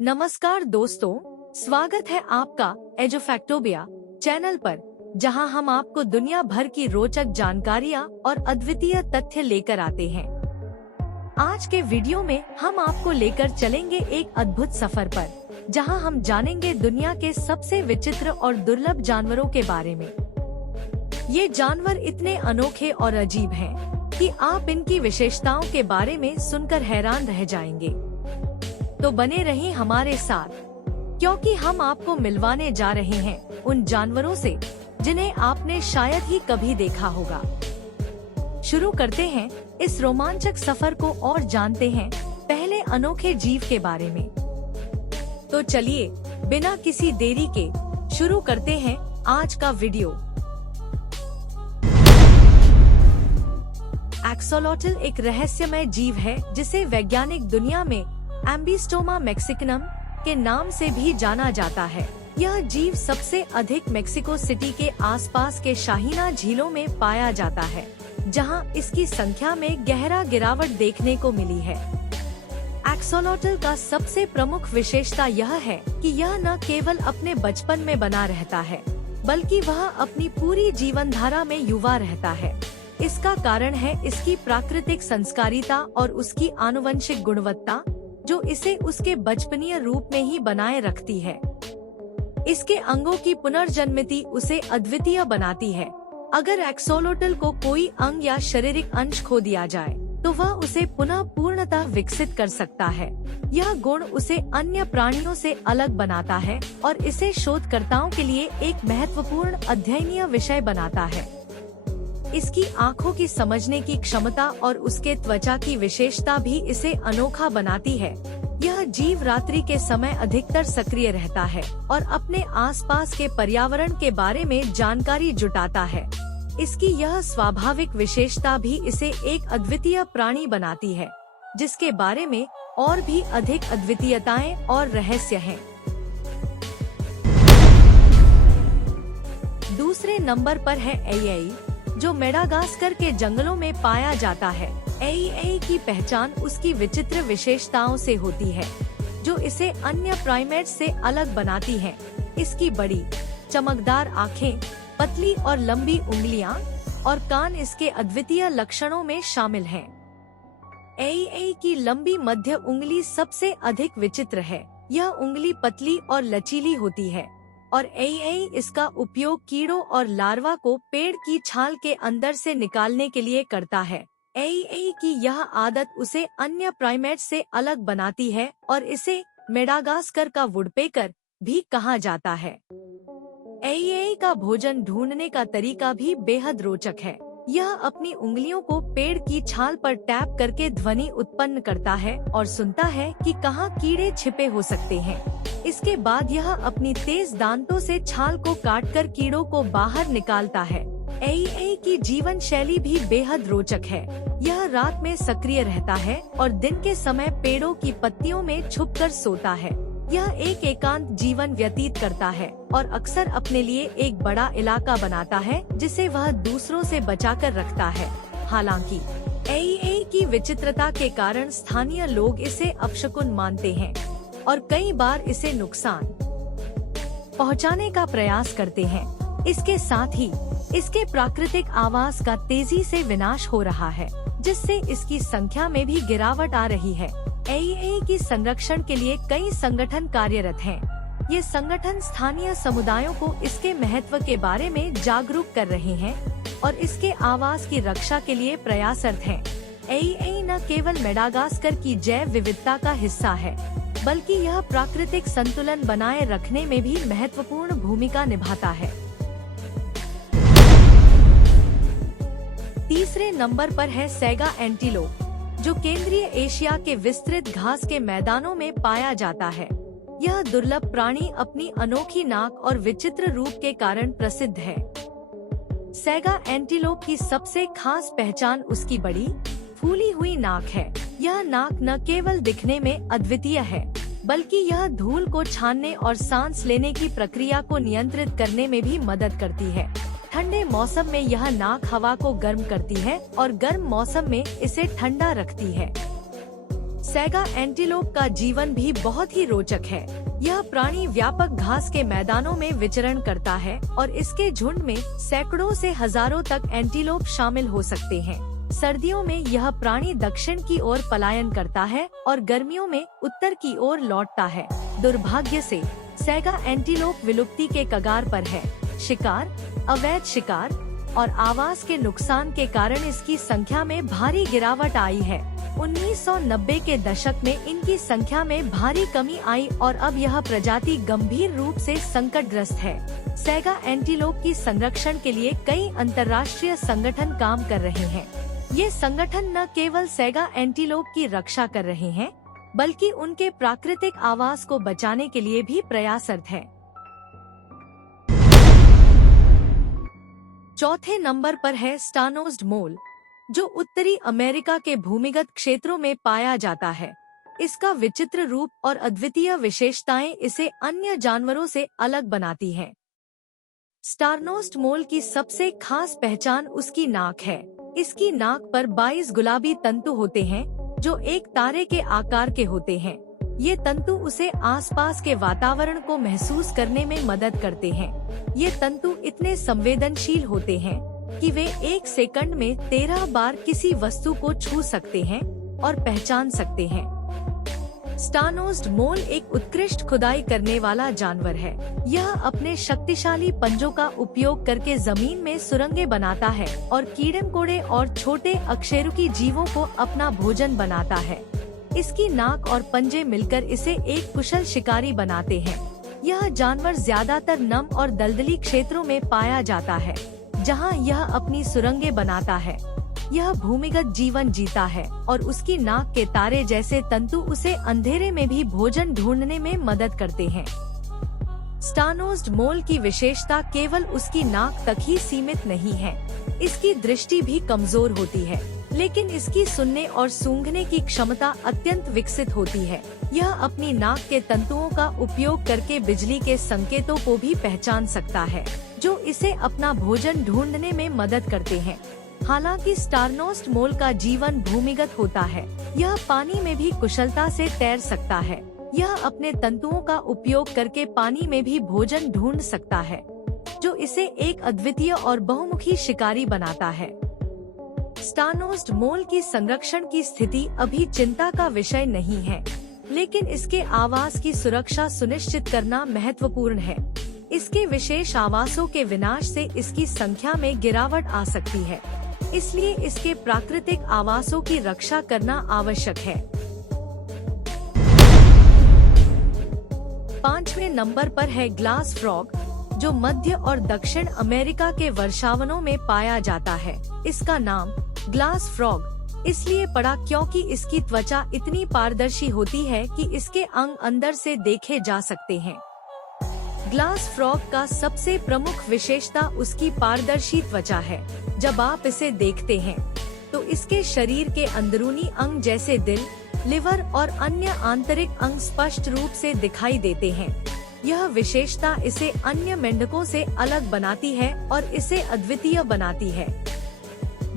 नमस्कार दोस्तों, स्वागत है आपका एजुफैक्टोबिया चैनल पर, जहां हम आपको दुनिया भर की रोचक जानकारियां और अद्वितीय तथ्य लेकर आते हैं। आज के वीडियो में हम आपको लेकर चलेंगे एक अद्भुत सफर पर, जहां हम जानेंगे दुनिया के सबसे विचित्र और दुर्लभ जानवरों के बारे में। ये जानवर इतने अनोखे और अजीब हैं कि आप इनकी विशेषताओं के बारे में सुनकर हैरान रह जाएंगे। तो बने रहें हमारे साथ, क्योंकि हम आपको मिलवाने जा रहे हैं उन जानवरों से जिन्हें आपने शायद ही कभी देखा होगा। शुरू करते हैं इस रोमांचक सफर को और जानते हैं पहले अनोखे जीव के बारे में। तो चलिए बिना किसी देरी के शुरू करते हैं आज का वीडियो। एक्सोलोटल एक रहस्यमय जीव है जिसे वैज्ञानिक दुनिया में एम्बिस्टोमा मैक्सिकनम के नाम से भी जाना जाता है। यह जीव सबसे अधिक मेक्सिको सिटी के आसपास के शाहीना झीलों में पाया जाता है, जहां इसकी संख्या में गहरा गिरावट देखने को मिली है। एक्सोलोटल का सबसे प्रमुख विशेषता यह है कि यह न केवल अपने बचपन में बना रहता है, बल्कि वह अपनी पूरी जीवन धारा में युवा रहता है। इसका कारण है इसकी प्राकृतिक संस्कारिता और उसकी आनुवंशिक गुणवत्ता, जो इसे उसके बचपनीय रूप में ही बनाए रखती है। इसके अंगों की पुनर्जन्मति उसे अद्वितीय बनाती है। अगर एक्सोलोटल को कोई अंग या शारीरिक अंश खो दिया जाए, तो वह उसे पुनः पूर्णतः विकसित कर सकता है। यह गुण उसे अन्य प्राणियों से अलग बनाता है और इसे शोधकर्ताओं के लिए एक महत्वपूर्ण अध्ययनीय विषय बनाता है। इसकी आँखों की समझने की क्षमता और उसके त्वचा की विशेषता भी इसे अनोखा बनाती है। यह जीव रात्रि के समय अधिकतर सक्रिय रहता है और अपने आसपास के पर्यावरण के बारे में जानकारी जुटाता है। इसकी यह स्वाभाविक विशेषता भी इसे एक अद्वितीय प्राणी बनाती है, जिसके बारे में और भी अधिक अद्वितीयताएं और रहस्य हैं। दूसरे नंबर पर है एई, जो मेडागास्कर के जंगलों में पाया जाता है। एई की पहचान उसकी विचित्र विशेषताओं से होती है, जो इसे अन्य प्राइमेट्स से अलग बनाती हैं। इसकी बड़ी चमकदार आँखें, पतली और लंबी उंगलियां और कान इसके अद्वितीय लक्षणों में शामिल हैं। एई की लंबी मध्य उंगली सबसे अधिक विचित्र है। यह उंगली पतली और लचीली होती है और एई इसका उपयोग कीड़ों और लार्वा को पेड़ की छाल के अंदर से निकालने के लिए करता है। एई की यह आदत उसे अन्य प्राइमेट से अलग बनाती है और इसे मेडागास्कर का वुडपेकर भी कहा जाता है। एई का भोजन ढूंढने का तरीका भी बेहद रोचक है। यह अपनी उंगलियों को पेड़ की छाल पर टैप करके ध्वनि उत्पन्न करता है और सुनता है कि कहाँ कीड़े छिपे हो सकते हैं। इसके बाद यह अपनी तेज दांतों से छाल को काटकर कीड़ों को बाहर निकालता है। एई की जीवन शैली भी बेहद रोचक है। यह रात में सक्रिय रहता है और दिन के समय पेड़ों की पत्तियों में छुपकर सोता है। यह एक एकांत जीवन व्यतीत करता है और अक्सर अपने लिए एक बड़ा इलाका बनाता है, जिसे वह दूसरों से बचाकर रखता है। हालांकि एई की विचित्रता के कारण स्थानीय लोग इसे अपशकुन मानते हैं और कई बार इसे नुकसान पहुंचाने का प्रयास करते हैं। इसके साथ ही इसके प्राकृतिक आवास का तेजी से विनाश हो रहा है, जिससे इसकी संख्या में भी गिरावट आ रही है। एई की संरक्षण के लिए कई संगठन कार्यरत हैं। ये संगठन स्थानीय समुदायों को इसके महत्व के बारे में जागरूक कर रहे हैं और इसके आवास की रक्षा के लिए प्रयासरत हैं। एई न केवल मेडागास्कर की जैव विविधता का हिस्सा है, बल्कि यह प्राकृतिक संतुलन बनाए रखने में भी महत्वपूर्ण भूमिका निभाता है। तीसरे नंबर पर है सैगा एंटीलोप, जो केंद्रीय एशिया के विस्तृत घास के मैदानों में पाया जाता है। यह दुर्लभ प्राणी अपनी अनोखी नाक और विचित्र रूप के कारण प्रसिद्ध है। सैगा एंटीलोप की सबसे खास पहचान उसकी बड़ी फूली हुई नाक है। यह नाक न केवल दिखने में अद्वितीय है, बल्कि यह धूल को छानने और सांस लेने की प्रक्रिया को नियंत्रित करने में भी मदद करती है। ठंडे मौसम में यह नाक हवा को गर्म करती है और गर्म मौसम में इसे ठंडा रखती है। सैगा एंटीलोप का जीवन भी बहुत ही रोचक है। यह प्राणी व्यापक घास के मैदानों में विचरण करता है और इसके झुंड में सैकड़ों से हजारों तक एंटीलोप शामिल हो सकते हैं। सर्दियों में यह प्राणी दक्षिण की ओर पलायन करता है और गर्मियों में उत्तर की ओर लौटता है। दुर्भाग्य से सैगा एंटीलोप विलुप्ति के कगार पर है। शिकार, अवैध शिकार और आवास के नुकसान के कारण इसकी संख्या में भारी गिरावट आई है। 1990 के दशक में इनकी संख्या में भारी कमी आई और अब यह प्रजाति गंभीर रूप से संकटग्रस्त है। सैगा एंटीलोप की संरक्षण के लिए कई अंतर्राष्ट्रीय संगठन काम कर रहे हैं। ये संगठन न केवल सैगा एंटीलोप की रक्षा कर रहे हैं, बल्कि उनके प्राकृतिक आवास को बचाने के लिए भी प्रयासरत है। चौथे नंबर पर है स्टार्नोज्ड मोल, जो उत्तरी अमेरिका के भूमिगत क्षेत्रों में पाया जाता है। इसका विचित्र रूप और अद्वितीय विशेषताएं इसे अन्य जानवरों से अलग बनाती हैं। स्टार्नोज्ड मोल की सबसे खास पहचान उसकी नाक है। इसकी नाक पर 22 गुलाबी तंतु होते हैं, जो एक तारे के आकार के होते हैं। ये तंतु उसे आसपास के वातावरण को महसूस करने में मदद करते हैं। ये तंतु इतने संवेदनशील होते हैं कि वे 1 सेकंड में 13 बार किसी वस्तु को छू सकते हैं और पहचान सकते हैं। स्टार्नोज्ड मोल एक उत्कृष्ट खुदाई करने वाला जानवर है। यह अपने शक्तिशाली पंजों का उपयोग करके जमीन में सुरंगें बनाता है और कीड़े-मकोड़े और छोटे अकशेरुकी जीवों को अपना भोजन बनाता है। इसकी नाक और पंजे मिलकर इसे एक कुशल शिकारी बनाते हैं। यह जानवर ज्यादातर नम और दलदली क्षेत्रों में पाया जाता है, जहां यह अपनी सुरंगें बनाता है। यह भूमिगत जीवन जीता है और उसकी नाक के तारे जैसे तंतु उसे अंधेरे में भी भोजन ढूंढने में मदद करते हैं। स्टार्नोज्ड मोल की विशेषता केवल उसकी नाक तक ही सीमित नहीं है। इसकी दृष्टि भी कमजोर होती है, लेकिन इसकी सुनने और सूंघने की क्षमता अत्यंत विकसित होती है। यह अपनी नाक के तंतुओं का उपयोग करके बिजली के संकेतों को भी पहचान सकता है, जो इसे अपना भोजन ढूंढने में मदद करते हैं। हालांकि स्टार्नोज्ड मोल का जीवन भूमिगत होता है, यह पानी में भी कुशलता से तैर सकता है। यह अपने तंतुओं का उपयोग करके पानी में भी भोजन ढूंढ सकता है, जो इसे एक अद्वितीय और बहुमुखी शिकारी बनाता है। स्टार्नोज्ड मोल की संरक्षण की स्थिति अभी चिंता का विषय नहीं है, लेकिन इसके आवास की सुरक्षा सुनिश्चित करना महत्वपूर्ण है। इसके विशेष आवासों के विनाश से इसकी संख्या में गिरावट आ सकती है, इसलिए इसके प्राकृतिक आवासों की रक्षा करना आवश्यक है। 5वें नंबर पर है ग्लास फ्रॉग, जो मध्य और दक्षिण अमेरिका के वर्षावनों में पाया जाता है। इसका नाम ग्लास फ्रॉग इसलिए पड़ा क्योंकि इसकी त्वचा इतनी पारदर्शी होती है कि इसके अंग अंदर से देखे जा सकते हैं। ग्लास फ्रॉग का सबसे प्रमुख विशेषता उसकी पारदर्शी त्वचा है। जब आप इसे देखते हैं, तो इसके शरीर के अंदरूनी अंग जैसे दिल, लिवर और अन्य आंतरिक अंग स्पष्ट रूप से दिखाई देते हैं। यह विशेषता इसे अन्य मेंढकों से अलग बनाती है और इसे अद्वितीय बनाती है।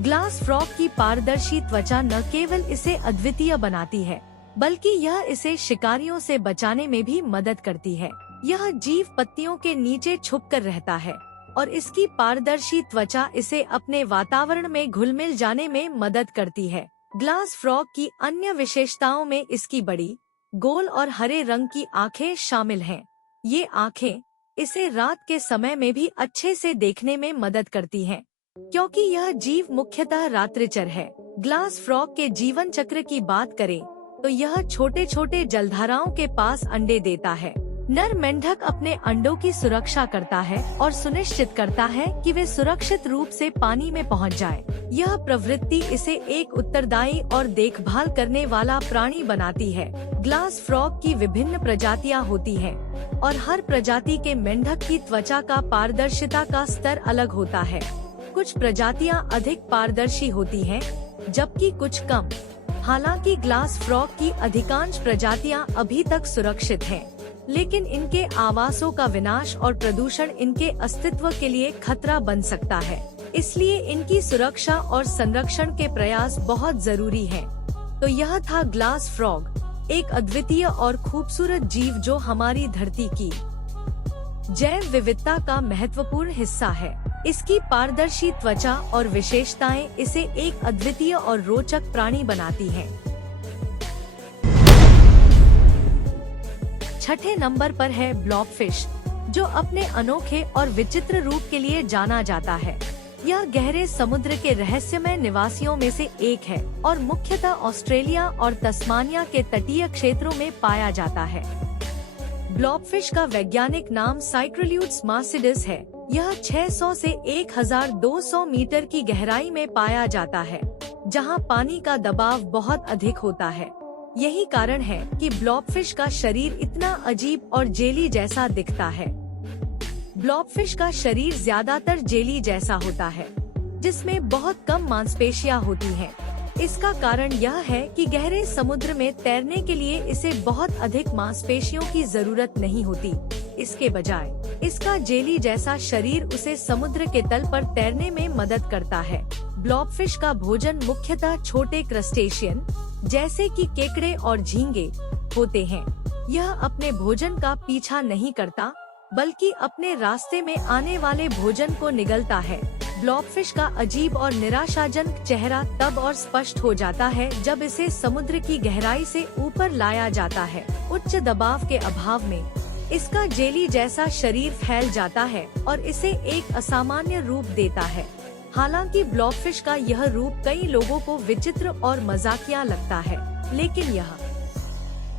ग्लास फ्रॉग की पारदर्शी त्वचा न केवल इसे अद्वितीय बनाती है, बल्कि यह इसे शिकारियों से बचाने में भी मदद करती है। यह जीव पत्तियों के नीचे छुपकर रहता है और इसकी पारदर्शी त्वचा इसे अपने वातावरण में घुल-मिल जाने में मदद करती है। ग्लास फ्रॉग की अन्य विशेषताओं में इसकी बड़ी, गोल और हरे रंग की आंखें शामिल हैं। ये आंखें इसे रात के समय में भी अच्छे से देखने में मदद करती हैं, क्योंकि यह जीव मुख्यतः रात्रिचर है। ग्लास फ्रॉग के जीवन चक्र की बात करें तो यह छोटे छोटे जलधाराओं के पास अंडे देता है। नर मेंढक अपने अंडों की सुरक्षा करता है और सुनिश्चित करता है कि वे सुरक्षित रूप से पानी में पहुंच जाएं। यह प्रवृत्ति इसे एक उत्तरदायी और देखभाल करने वाला प्राणी बनाती है। ग्लास फ्रॉग की विभिन्न प्रजातियां होती हैं और हर प्रजाति के मेंढक की त्वचा का पारदर्शिता का स्तर अलग होता है। कुछ प्रजातियां अधिक पारदर्शी होती हैं, जबकि कुछ कम। हालांकि ग्लास फ्रॉग की अधिकांश प्रजातियां अभी तक सुरक्षित हैं, लेकिन इनके आवासों का विनाश और प्रदूषण इनके अस्तित्व के लिए खतरा बन सकता है। इसलिए इनकी सुरक्षा और संरक्षण के प्रयास बहुत जरूरी हैं। तो यह था ग्लास फ्रॉग, एक अद्वितीय और खूबसूरत जीव जो हमारी धरती की जैव विविधता का महत्वपूर्ण हिस्सा है। इसकी पारदर्शी त्वचा और विशेषताएं इसे एक अद्वितीय और रोचक प्राणी बनाती हैं। छठे नंबर पर है ब्लॉबफिश, जो अपने अनोखे और विचित्र रूप के लिए जाना जाता है। यह गहरे समुद्र के रहस्यमय निवासियों में से एक है और मुख्यतः ऑस्ट्रेलिया और तस्मानिया के तटीय क्षेत्रों में पाया जाता है। ब्लॉबफिश का वैज्ञानिक नाम साइक्रोल्यूड्स मार्सिडिस है। यह 600 से 1200 मीटर की गहराई में पाया जाता है, जहां पानी का दबाव बहुत अधिक होता है। यही कारण है कि ब्लॉबफिश का शरीर इतना अजीब और जेली जैसा दिखता है। ब्लॉबफिश का शरीर ज्यादातर जेली जैसा होता है, जिसमें बहुत कम मांसपेशियां होती हैं। इसका कारण यह है कि गहरे समुद्र में तैरने के लिए इसे बहुत अधिक मांसपेशियों की जरूरत नहीं होती। इसके बजाय इसका जेली जैसा शरीर उसे समुद्र के तल पर तैरने में मदद करता है। ब्लॉबफिश का भोजन मुख्यतः छोटे क्रस्टेशियन जैसे कि केकड़े और झींगे होते हैं। यह अपने भोजन का पीछा नहीं करता, बल्कि अपने रास्ते में आने वाले भोजन को निगलता है। ब्लॉबफिश का अजीब और निराशाजनक चेहरा तब और स्पष्ट हो जाता है जब इसे समुद्र की गहराई से ऊपर लाया जाता है। उच्च दबाव के अभाव में इसका जेली जैसा शरीर फैल जाता है और इसे एक असामान्य रूप देता है। हालांकि ब्लॉबफिश का यह रूप कई लोगों को विचित्र और मजाकिया लगता है, लेकिन यह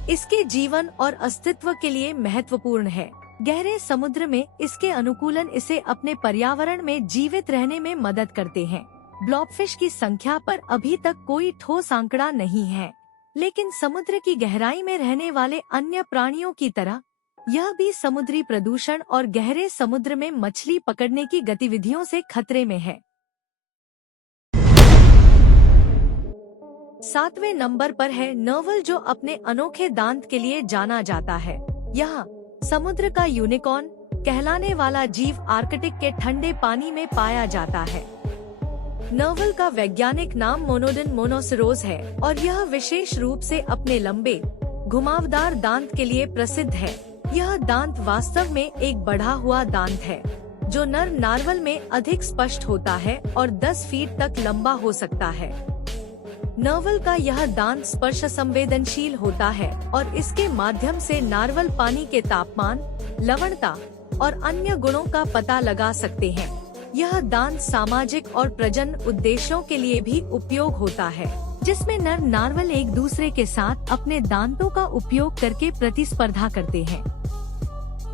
इसके जीवन और अस्तित्व के लिए महत्वपूर्ण है। गहरे समुद्र में इसके अनुकूलन इसे अपने पर्यावरण में जीवित रहने में मदद करते हैं। ब्लॉबफिश की संख्या पर अभी तक कोई ठोस आंकड़ा नहीं है, लेकिन समुद्र की गहराई में रहने वाले अन्य प्राणियों की तरह यह भी समुद्री प्रदूषण और गहरे समुद्र में मछली पकड़ने की गतिविधियों से खतरे में है। 7वें नंबर पर है नर्वल, जो अपने अनोखे दांत के लिए जाना जाता है। यह समुद्र का यूनिकॉर्न कहलाने वाला जीव आर्कटिक के ठंडे पानी में पाया जाता है। नर्वल का वैज्ञानिक नाम मोनोडन मोनोसिरोस है और यह विशेष रूप से अपने लंबे घुमावदार दांत के लिए प्रसिद्ध है। यह दांत वास्तव में एक बढ़ा हुआ दांत है, जो नर नार्वल में अधिक स्पष्ट होता है और 10 फीट तक लंबा हो सकता है। नर्वल का यह दांत स्पर्श संवेदनशील होता है और इसके माध्यम से नार्वल पानी के तापमान, लवणता और अन्य गुणों का पता लगा सकते हैं। यह दांत सामाजिक और प्रजनन उद्देश्यों के लिए भी उपयोग होता है, जिसमें नर नार्वल एक दूसरे के साथ अपने दांतों का उपयोग करके प्रतिस्पर्धा करते हैं।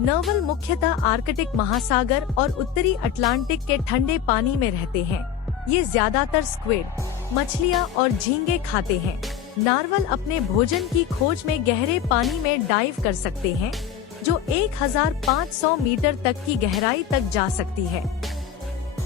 नर्वल मुख्यतः आर्कटिक महासागर और उत्तरी अटलांटिक के ठंडे पानी में रहते हैं। ये ज्यादातर स्क्विड, मछलियाँ और झींगे खाते हैं। नार्वल अपने भोजन की खोज में गहरे पानी में डाइव कर सकते हैं, जो 1500 मीटर तक की गहराई तक जा सकती है।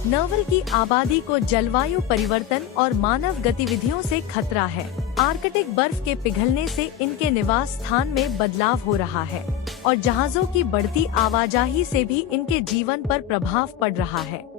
नर्वल की आबादी को जलवायु परिवर्तन और मानव गतिविधियों से खतरा है। आर्कटिक बर्फ के पिघलने से इनके निवास स्थान में बदलाव हो रहा है और जहाजों की बढ़ती आवाजाही से भी इनके जीवन पर प्रभाव पड़ रहा है।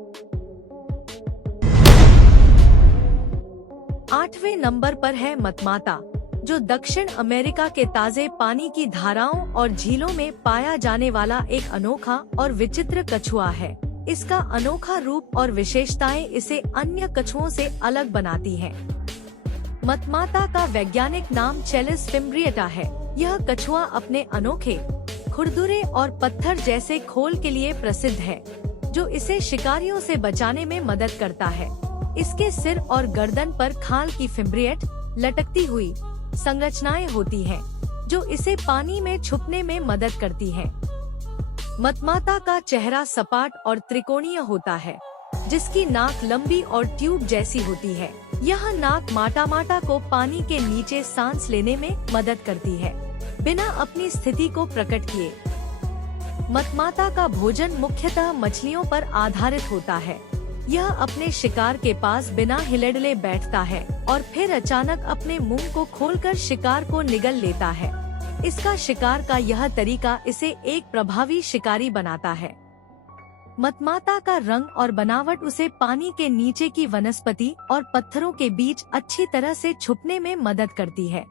8वें नंबर पर है मतमाता, जो दक्षिण अमेरिका के ताजे पानी की धाराओं और झीलों में पाया जाने वाला एक अनोखा और विचित्र कछुआ है। इसका अनोखा रूप और विशेषताएं इसे अन्य कछुओं से अलग बनाती हैं। मतमाता का वैज्ञानिक नाम चेलिस फिम्ब्रिएटा है। यह कछुआ अपने अनोखे, खुरदुरे और पत्थर जैसे खोल के लिए प्रसिद्ध है, जो इसे शिकारियों से बचाने में मदद करता है। इसके सिर और गर्दन पर खाल की फिम्ब्रिएट लटकती हुई संरचनाएं होती हैं, जो इसे पानी में छुपने में मदद करती हैं। मतमाता का चेहरा सपाट और त्रिकोणीय होता है, जिसकी नाक लंबी और ट्यूब जैसी होती है। यह नाक माटा को पानी के नीचे सांस लेने में मदद करती है, बिना अपनी स्थिति को प्रकट किए। मतमाता का भोजन मुख्यतः मछलियों पर आधारित होता है। यह अपने शिकार के पास बिना हिलडले बैठता है और फिर अचानक अपने मुंह को खोलकर शिकार को निगल लेता है। इसका शिकार का यह तरीका इसे एक प्रभावी शिकारी बनाता है। मतमाता का रंग और बनावट उसे पानी के नीचे की वनस्पति और पत्थरों के बीच अच्छी तरह से छुपने में मदद करती है।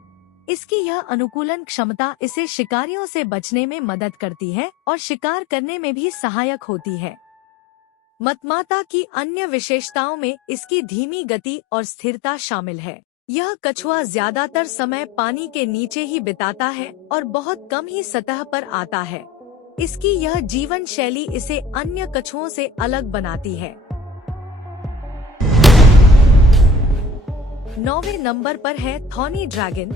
इसकी यह अनुकूलन क्षमता इसे शिकारियों से बचने में मदद करती है और शिकार करने में भी सहायक होती है। मतमाता की अन्य विशेषताओं में इसकी धीमी गति और स्थिरता शामिल है। यह कछुआ ज्यादातर समय पानी के नीचे ही बिताता है और बहुत कम ही सतह पर आता है। इसकी यह जीवन शैली इसे अन्य कछुओं से अलग बनाती है। 9वें नंबर पर है थॉनी ड्रैगन,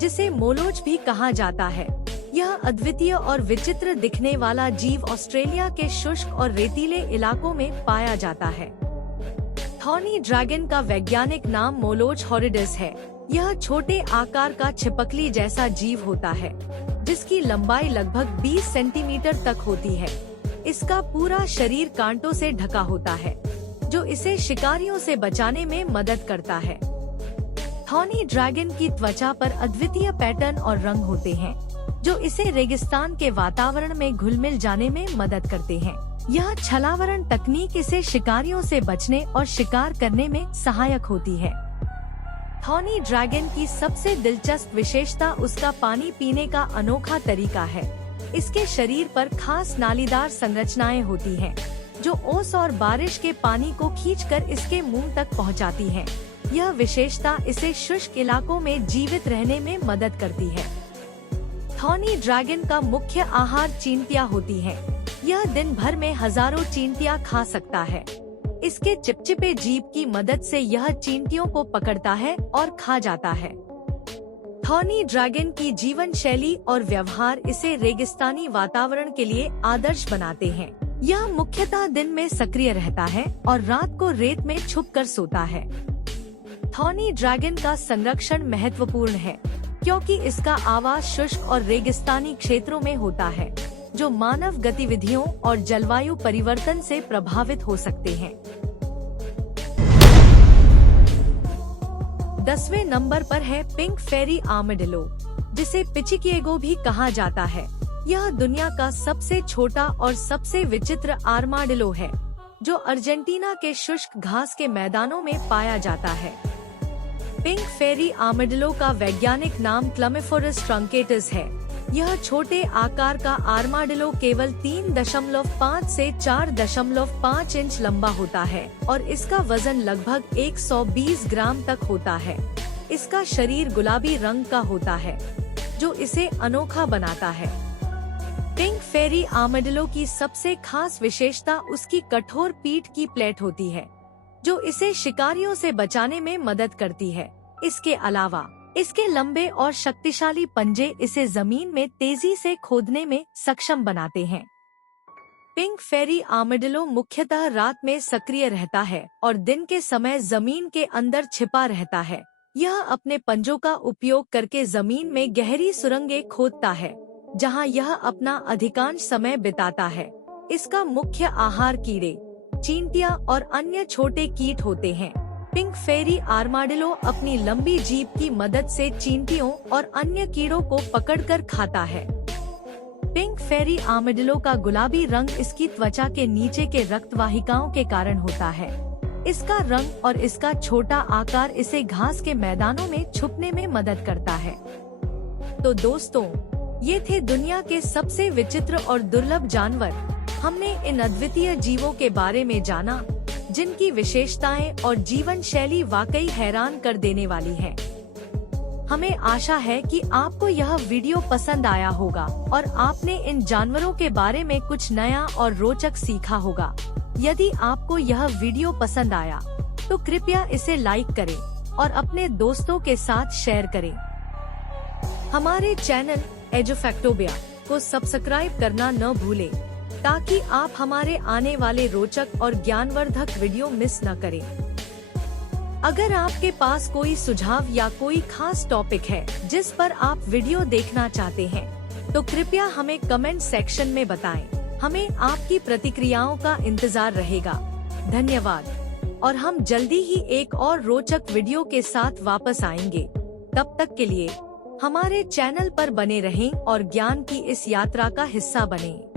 जिसे मोलोच भी कहा जाता है। यह अद्वितीय और विचित्र दिखने वाला जीव ऑस्ट्रेलिया के शुष्क और रेतीले इलाकों में पाया जाता है। थॉनी ड्रैगन का वैज्ञानिक नाम मोलोच हॉरिडिस है। यह छोटे आकार का छिपकली जैसा जीव होता है, जिसकी लंबाई लगभग 20 सेंटीमीटर तक होती है। इसका पूरा शरीर कांटों से ढका होता है, जो इसे शिकारियों से बचाने में मदद करता है। थॉनी ड्रैगन की त्वचा पर अद्वितीय पैटर्न और रंग होते हैं, जो इसे रेगिस्तान के वातावरण में घुल-मिल जाने में मदद करते हैं। यह छलावरण तकनीक इसे शिकारियों से बचने और शिकार करने में सहायक होती है। थॉनी ड्रैगन की सबसे दिलचस्प विशेषता उसका पानी पीने का अनोखा तरीका है। इसके शरीर पर खास नालीदार संरचनाएं होती हैं, जो ओस और बारिश के पानी को खींचकर इसके मुंह तक पहुंचाती हैं। यह विशेषता इसे शुष्क इलाकों में जीवित रहने में मदद करती है। थॉनी ड्रैगन का मुख्य आहार चींटियां होती हैं। यह दिन भर में हजारों चींटियां खा सकता है। इसके चिपचिपे जीभ की मदद से यह चींटियों को पकड़ता है और खा जाता है। थॉनी ड्रैगन की जीवन शैली और व्यवहार इसे रेगिस्तानी वातावरण के लिए आदर्श बनाते हैं। यह मुख्यतः दिन में सक्रिय रहता है और रात को रेत में छुपकर सोता है। थॉनी ड्रैगन का संरक्षण महत्वपूर्ण है, क्योंकि इसका आवास शुष्क और रेगिस्तानी क्षेत्रों में होता है, जो मानव गतिविधियों और जलवायु परिवर्तन से प्रभावित हो सकते हैं। 10वें नंबर पर है पिंक फेरी आर्माडिलो, जिसे पिचिकिएगो भी कहा जाता है। यह दुनिया का सबसे छोटा और सबसे विचित्र आर्माडिलो है, जो अर्जेंटीना के शुष्क घास के मैदानों में पाया जाता है। पिंक फेरी आर्माडिलो का वैज्ञानिक नाम क्लमिफोरस ट्रंकेटस है। यह छोटे आकार का आर्माडिलो केवल 3.5 से 4.5 इंच लंबा होता है और इसका वजन लगभग 120 ग्राम तक होता है। इसका शरीर गुलाबी रंग का होता है, जो इसे अनोखा बनाता है। पिंक फेरी आर्माडिलो की सबसे खास विशेषता उसकी कठोर पीठ की प्लेट होती है, जो इसे शिकारियों से बचाने में मदद करती है। इसके अलावा इसके लंबे और शक्तिशाली पंजे इसे जमीन में तेजी से खोदने में सक्षम बनाते हैं। पिंक फेरी आर्माडिलो मुख्यतः रात में सक्रिय रहता है और दिन के समय जमीन के अंदर छिपा रहता है। यह अपने पंजों का उपयोग करके जमीन में गहरी सुरंगें खोदता है, जहां यह अपना अधिकांश समय बिताता है। इसका मुख्य आहार कीड़े, चींटियां और अन्य छोटे कीट होते हैं। पिंक फेरी आर्माडिलो अपनी लंबी जीभ की मदद से चींटियों और अन्य कीड़ों को पकड़कर खाता है। पिंक फेरी आर्माडिलो का गुलाबी रंग इसकी त्वचा के नीचे के रक्तवाहिकाओं के कारण होता है। इसका रंग और इसका छोटा आकार इसे घास के मैदानों में छुपने में मदद करता है। तो दोस्तों, ये थे दुनिया के सबसे विचित्र और दुर्लभ जानवर। हमने इन अद्वितीय जीवों के बारे में जाना, जिनकी विशेषताएं और जीवन शैली वाकई हैरान कर देने वाली है। हमें आशा है कि आपको यह वीडियो पसंद आया होगा और आपने इन जानवरों के बारे में कुछ नया और रोचक सीखा होगा। यदि आपको यह वीडियो पसंद आया, तो कृपया इसे लाइक करें और अपने दोस्तों के साथ शेयर करें। हमारे चैनल एजुफैक्टोबिया को सब्सक्राइब करना न भूलें, ताकि आप हमारे आने वाले रोचक और ज्ञानवर्धक वीडियो मिस न करें। अगर आपके पास कोई सुझाव या कोई खास टॉपिक है जिस पर आप वीडियो देखना चाहते हैं, तो कृपया हमें कमेंट सेक्शन में बताएं। हमें आपकी प्रतिक्रियाओं का इंतजार रहेगा। धन्यवाद और हम जल्दी ही एक और रोचक वीडियो के साथ वापस आएंगे। तब तक के लिए हमारे चैनल पर बने रहें और ज्ञान की इस यात्रा का हिस्सा बनें।